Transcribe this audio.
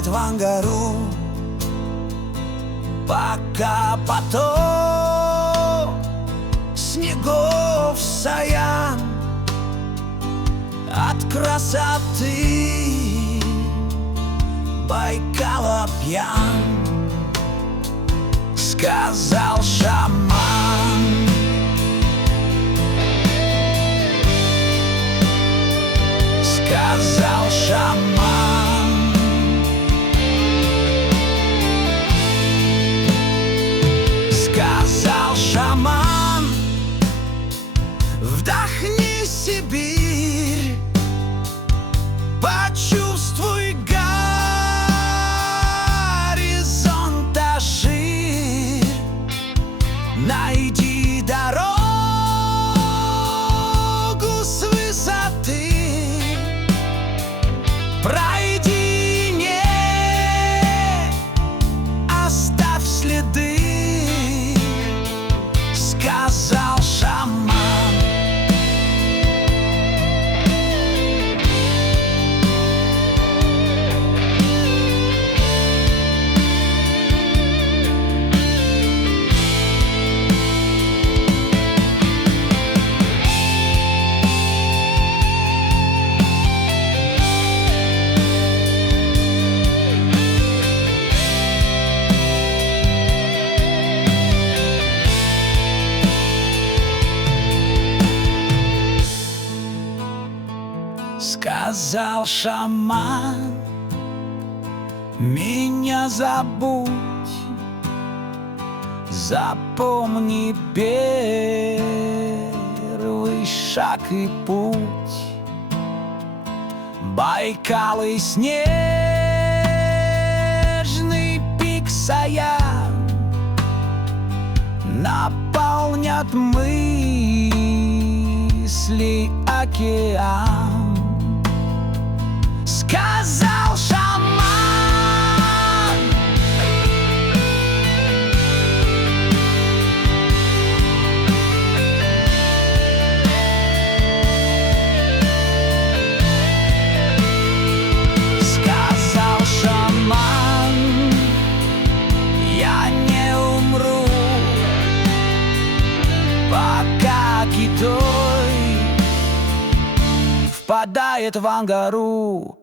впадает в ангару, пока поток снегов саян от красоты Байкала пьян. Сказал шаман, сказал шаман, сказал шаман, вдохни Сибирь, почувствуй горизонта ширь, найди дорогу с высоты, пройди, не оставь следы, сказал шаман. Сказал шаман, меня забудь, запомни первый шаг и путь. Байкал и снежный пик Саян наполнят мысли океан. Сказал шаман, сказал шаман, я не умру, пока китой впадает в ангару.